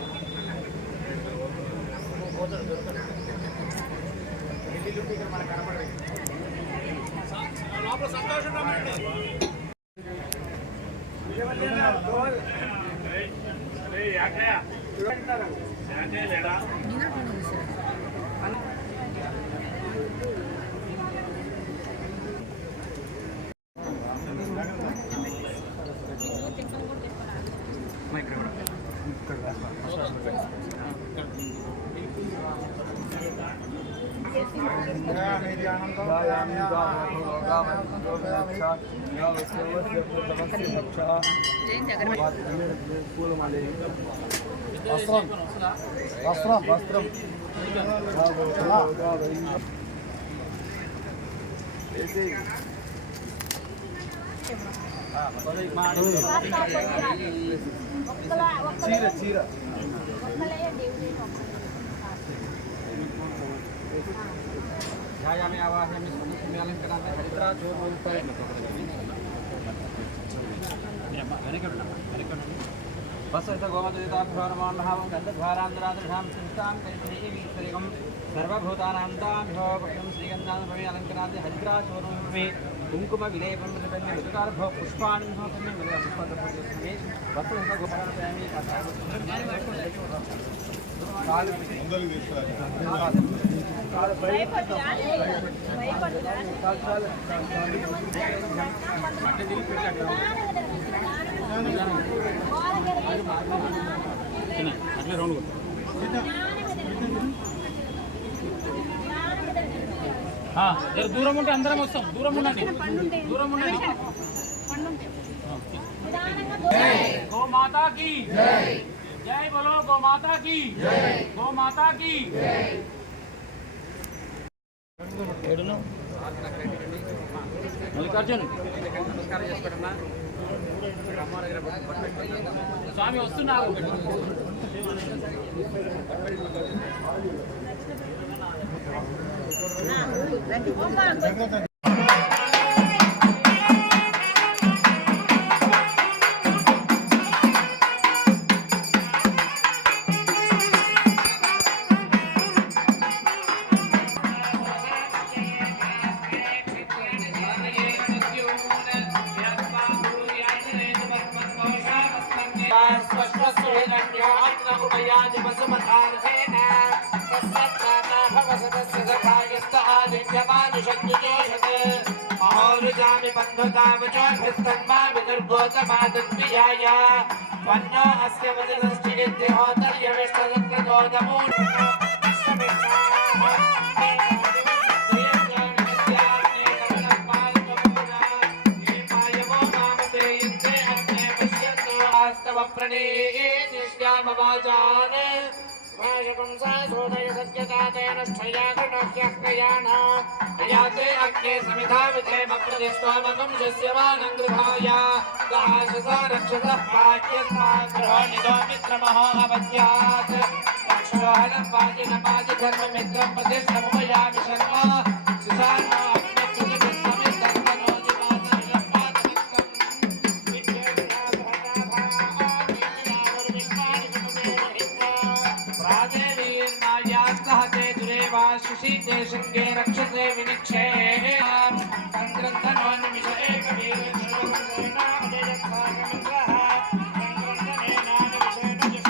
వస్త్రం చీర ध्यायामि आवाहयामि स्वस्ति अलंकरांत हरिद्रा चोरुपय वसत गोमदयुता भ्रमणमहावं गन्धद्वारान्तरादृशां संस्थां कैत्रीवीतरिकं सर्वभूतानां ताभ्यो पक्षं श्रीगन्धानभवे अलंकरांत हरिद्रा चोरुपय कुंकुम विलेपं प्रपन्ने ऋतुकार्भ पुष्पाणि होतमे पुष्पदपुष्पे वसत गोमदयुतामि దూరం ఉంటే అందరం వస్తాం. దూరం ఉండండి. गौ माता की जय। जय बोलो गौ माता की जय। गौ माता की మల్లికార్జున్ నమస్కారం చేసుకోవడమ్మా. స్వామి వస్తున్నారు. याते अग्ने समिधा विधेम प्रदिष्टोमकं शस्यवानं गृहाय दाशसा रक्षसः पाक्यस्माग्रहो निदो मित्रमहो अवद्यात् रक्षोहनं पाजिनपाजि धर्ममित्रं प्रतिष्ठमुपयामि शर्मा सुसानो सुशीते शृंगे रक्षसे विनिक्षे संग्रंथनो निमिष एकवीर सर्वसेना अजयत्थागमग्रह संग्रंथनेना निमिषेण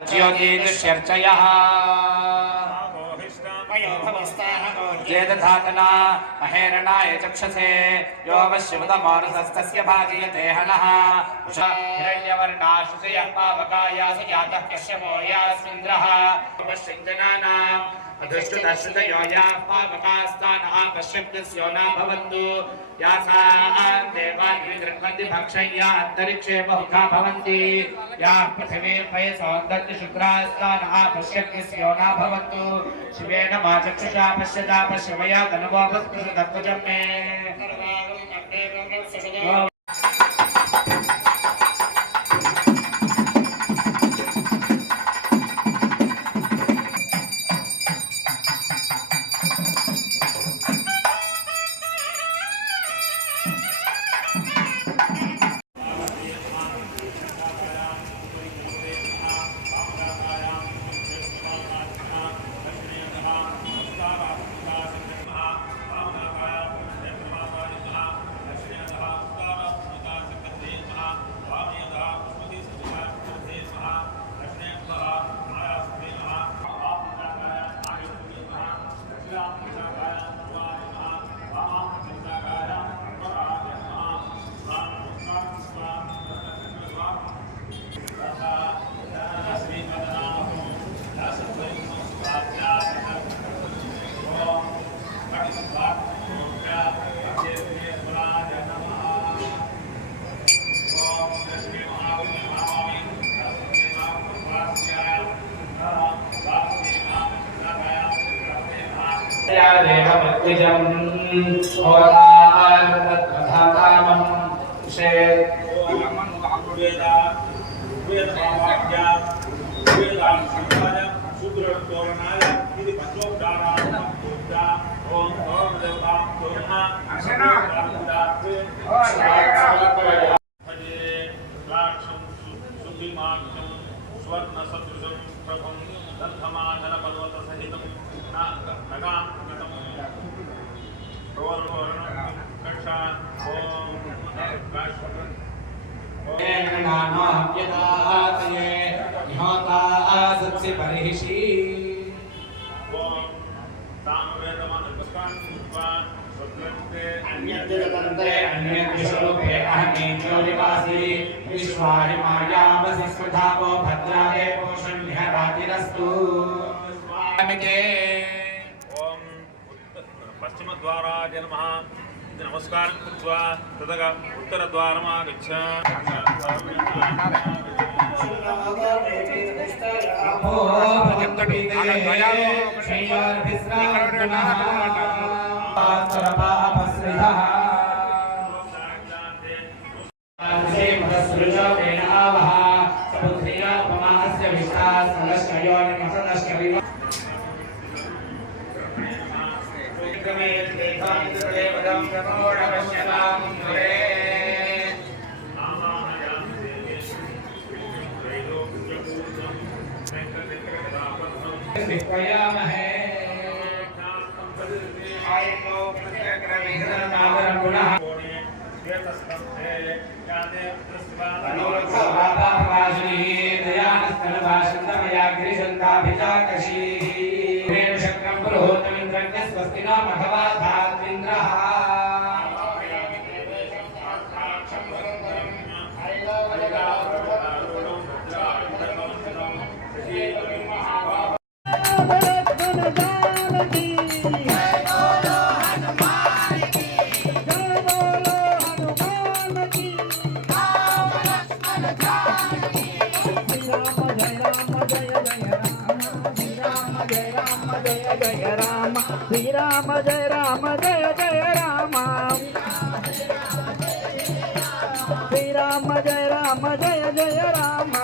ज्योतिर्चर्चयः जेदधातना महेरणाय चक्षसे यो वश्यवदमानसस्तस्य भाजयते हनः हिरण्यवर्णाशुषयः पावकायास जातः कश्यपो यास्मिन्द्रः पश्चिञ्जनानाम् अधुष्टुतश्रुतयो याः पावकास्तानः पश्यप्यस्यो न भवन्तु यासान् देवान् भक्षय्या अन्तरिक्षे बहुधा भवन्ति याः पृथिवी पयसौन्दर्य शुक्रास्तानः पश्यप्यस्यो न भवन्तु शिवेन मा चक्षुषा पश्यता पश्यमया तनुवापस्पृशदत्वजं मे पश्चिम द्वाराय नमः नमस्कारं कृत्वा ततः उत्तरद्वारम् आगच्छ Jai శ్రీరామ జయ రామ జయ జయ రామ శ్రీరామ జయ రామ జయ జయ రామ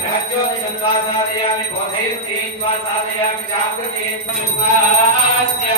बृहज्योतिषं वासादयामि बोधयति साधयामि जागृते स्वास्य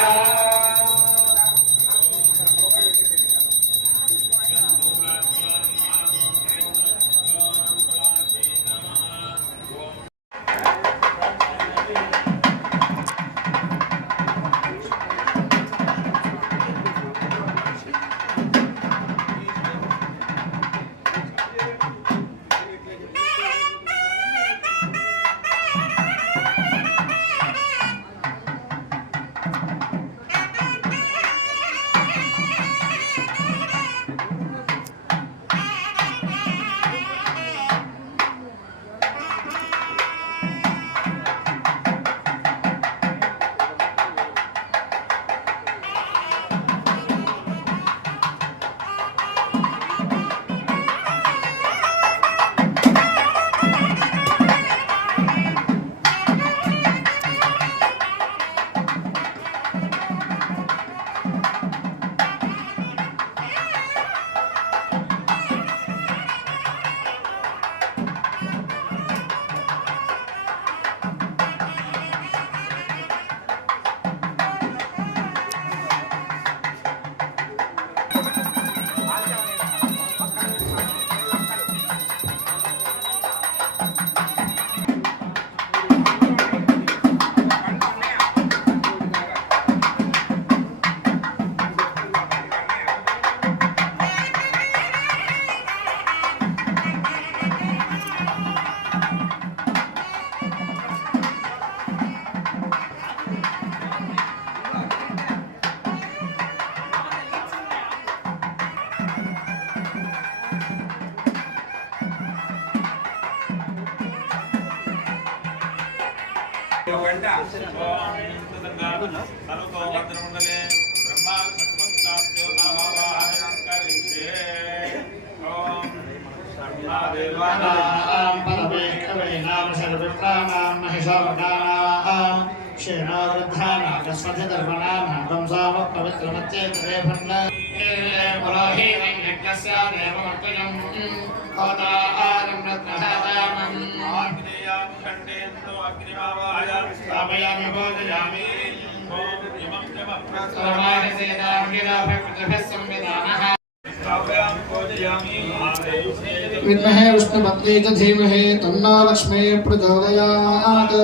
विद्महे विष्णुपत्नी च धीमहि तन्नो लक्ष्मी प्रचोदयात्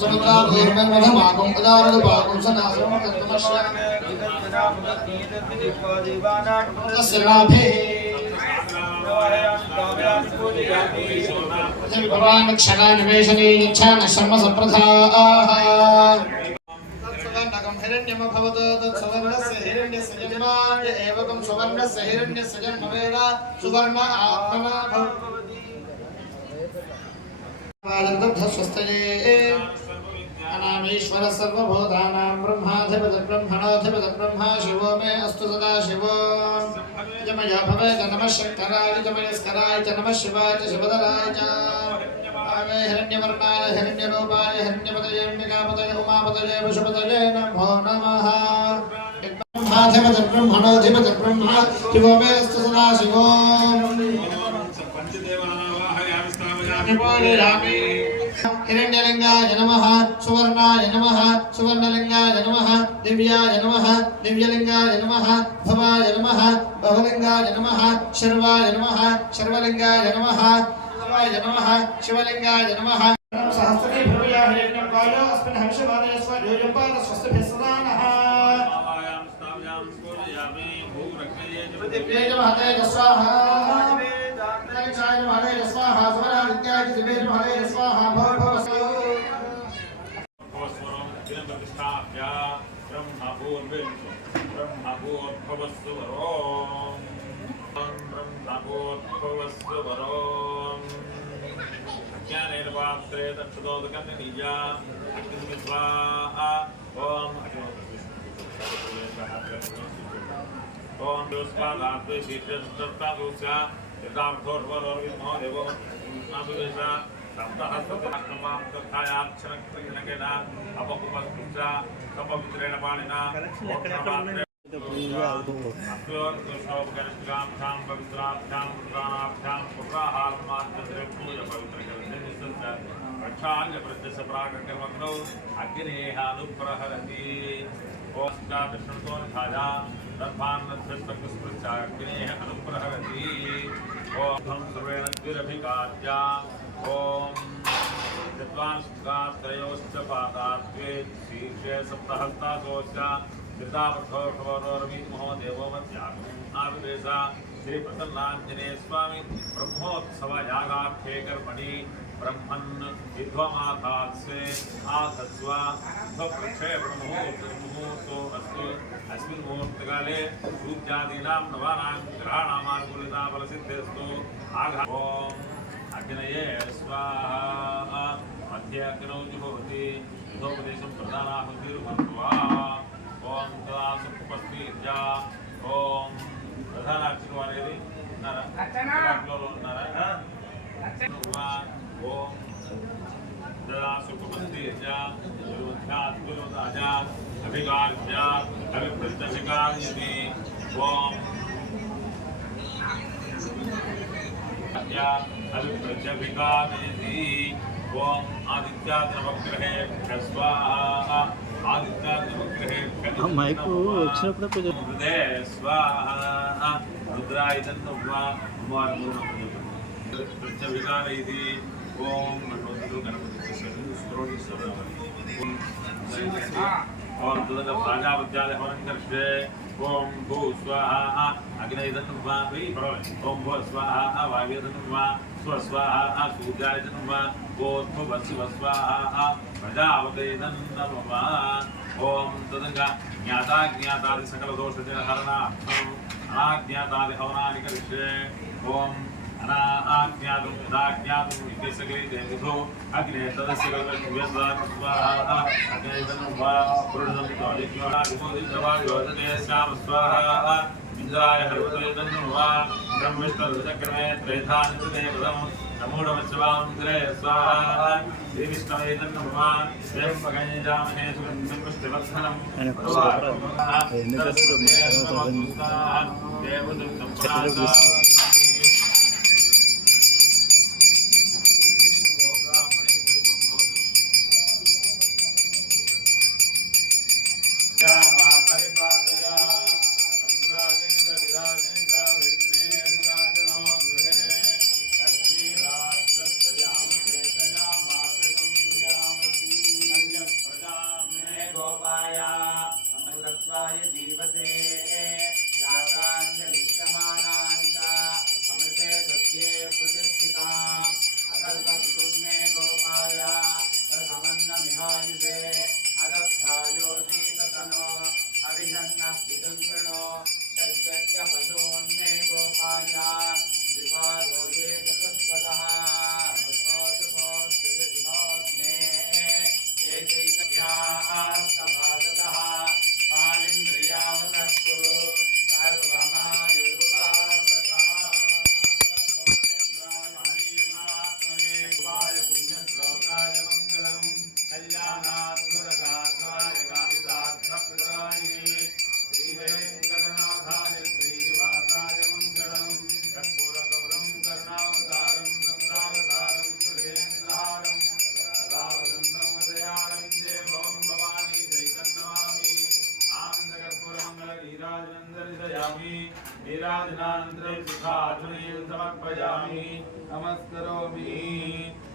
समुद्राधीर्मन्मधमागुं उदारदपागुं सनासं तस्य लाभे भगवान् क्षणानिवेशने इच्छा न शर्म सम्प्रदाः तत्सवर्णकं हिरण्यमभवत् तत्सवर्णस्य हिरण्यस्य जन्म एवकं सुवर्णस्य हिरण्यस्य जन्म वेद सुवर्ण आत्मना भवति वादन्तस्वस्तये अनामीश्वर सर्वभूतानां ब्रह्माधिपति ब्रह्मणोऽधिपति ब्रह्मा शिवो मे अस्तु सदा शिवो जमय भवेत नमः शक्तराय जमयस्कराय च नमः शिवाय च शिवधराय च आवे हिरण्यवर्णाय हिरण्यरूपाय हिरण्यपतये अम्बिकापतये उमापतये पशुपतये नमो नमः ब्रह्माधिपति ब्रह्मणोऽधिपति ब्रह्मा शिवो मे अस्तु सदा शिवो हिरण्यलिंगाय नमः सुवर्णाय नमः सुवर्णलिंगाय नमः दिव्याय नमः दिव्यलिंगाय नमः भवाय नमः बहुलिंगाय नमः शर्वाय नमः शर्वलिंगाय नमः शिवाय नमः शिवलिंगाय नमः सहस्रे भव्या हिरण्यं कालो अस्मिन् हर्षवादे स्वयोजं पाद स्वस्तिभिः सदा नः दिव्ये महते स्वाहा चाय नमः स्वाहा स्वरादित्याय दिव्ये नमः स्वाहा भव भव ज्ञानेर्वात्रे तक्षदोदकन्निजा स्वाहा ओम ओम दोस्वादात्वे शीर्षस्तत्तादुस्या यदार्थोर्वरोर्विद्मो नामदेशा सप्तहस्तमां तथायाक्षरक्रियनकेन अपकुपस्पुष्टा तपवित्रेण पाणिना पवित्राभ्यां पुत्राणाभ्यां पुत्राहारमाद्यद्रे पूज पवित्रकरणे प्रक्षाल्य प्रत्यस्य प्राकर्मग्नौ अग्नेः अनुप्रहरति ओस्का विष्णुतो निधाया दर्भान्नस्पृच्छाग्नेः अनुप्रहरति ओम सर्वेण द्विरभिकार्या ओम चत्वारस्त्रायोश्च पादात्वे शीर्षे सप्तहस्तासोश्च कृतावर्थोर्वीमहो देवो मध्यागम् आविवेश श्री प्रसन्नाञ्जनेय स्वामी ब्रह्मोत्सव यागाख्ये कर्मणि ब्रह्मन् विद्वमाधात्से आधत्स्व स्वप्रक्षेपणमुहूर्तो अस्तु अस्मिन् मुहूर्तकाले पूज्यादीनां नवानां ग्रहाणामानुकूलिता फलसिद्धिस्तु आघा ओम अग्नये स्वाहा मध्ये अग्नौ जुहोति युधोपदेशं प्रधानाहुतिर्भूत्वा ओम तदा सुपस्थित्या ओम प्रधानार्चक वालेది ఉన్నారా అర్చనలో ఉన్నారా ओम तदा सुपस्थित्या युध्यात्मलोदाजा अभिगार्या अभिप्रत्यशिकार्यति ओम या अभिप्रत्यभिकार्यति ओम आदित्याग्नवग्रहे स्वाहा आदित्याग्नवग्रहे మైకు వచ్చినప్పుడు కొంచెం हृदय स्वाहा रुद्रायतन्वा प्रत्यभिकारयति ओम गणपति गणपति स्मरोति और तदन प्राजापत्यालय हवनं कर्षे ओम भू स्वाहा अग्नयतन्वा ओम भू स्वाहा वायुयतन्वा स्व स्वाहा सूर्यायतन्वा ओम वसु स्वाहा प्रजापतयतन्वा ओम तदंगा ज्ञाता ज्ञातादि सकल दोष हरणार्थम अनाज्ञातादि हवनानि कर्षे ओम अनाज्ञातुं यदाज्ञातुं इत्यसकले देवो अग्ने तदस्य कल्पय्यस्वा स्वाहा अग्नेतन्वा पुरुषं तोदिज्ञादिमोदित्वा योजते स्याम स्वाहा इंद्राय हरवतयतन्वा ब्रह्मष्टरुचक्रमे त्रेधानिते पदम् नमोडमस्वांद्रे स्वाहा देविष्टवेतन्वा स्वयं पगञ्जामहे सुगन्धं पुष्टिवर्धनं देवदं संप्रासा नमस्करोमि।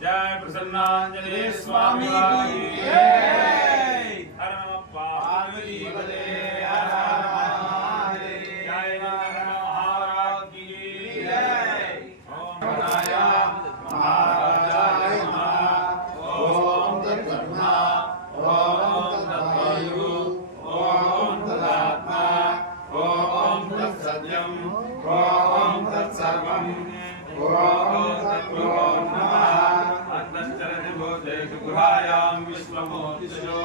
जय प्रसन्नांजलि स्वामी की जय। हर नमः पार्वती पते हर हर महादेव। जय नारायण महाराज की जय। ओम नारायण महाराजाय नमः। ओम तत्ब्रह्मा ओम तद्वायु ओम तदात्मा ओम तत्सत्यम ओम तत्सर्वम् ओम तत्त्वो नमः। अन्तश्चरति भूतेषु गुहायां विश्वमूर्तिषु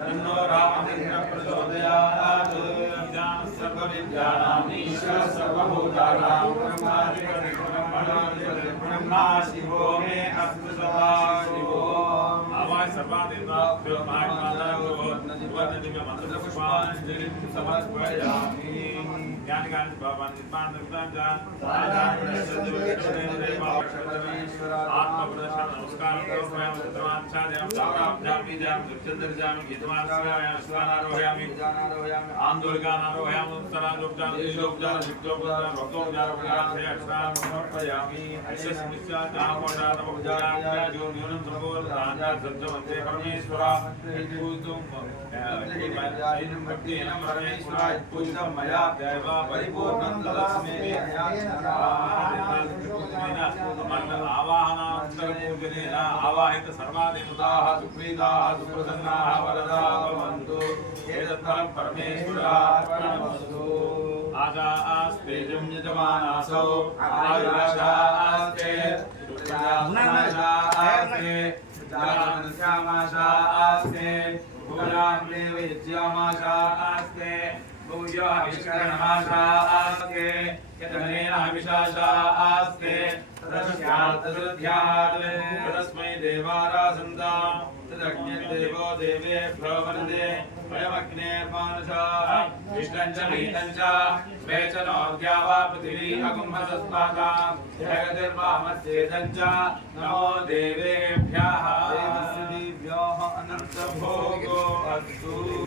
तन्नो रामचन्द्रः प्रचोदयात्। ज्ञानः सर्वविद्यानाम् ईश्वरः सर्वभूतानां ब्रह्मा शिवो मे अस्तु सदा शिवो। आवाज सर्वादेवताभ्यो नमः समर्पयामि ज्ञानकान भगवान निर्माण आत्मप्रदर्शन नमस्कार आंदोलनारोहयामि समर्पयामि आवाहित सर्वादेवताः सुप्रीताः सुप्रसन्नाः वरदाः भवन्तु एतत्फलं परमेश्वरार्पणमस्तु आशास्ते यजमानासौ आयुराशास्ते आशास्ते श्यामाशास्ते भूयां देवयज्ञामाशास्ते भूयो विष्करणमाशास्ते यतनेन विशाशास्ते तस्मै देवारासन्तां तदग्निर्देवो देवेभ्यो वन्दे वयमग्नेर्मानुषाः विष्णं च वीतं च वेचनोऽद्या वा पृथिवी अकुम्भसस्माकां जगतिर्वामस्येदं च नमो देवेभ्यः देवस्य दिव्योः अनन्तभोगो अस्तु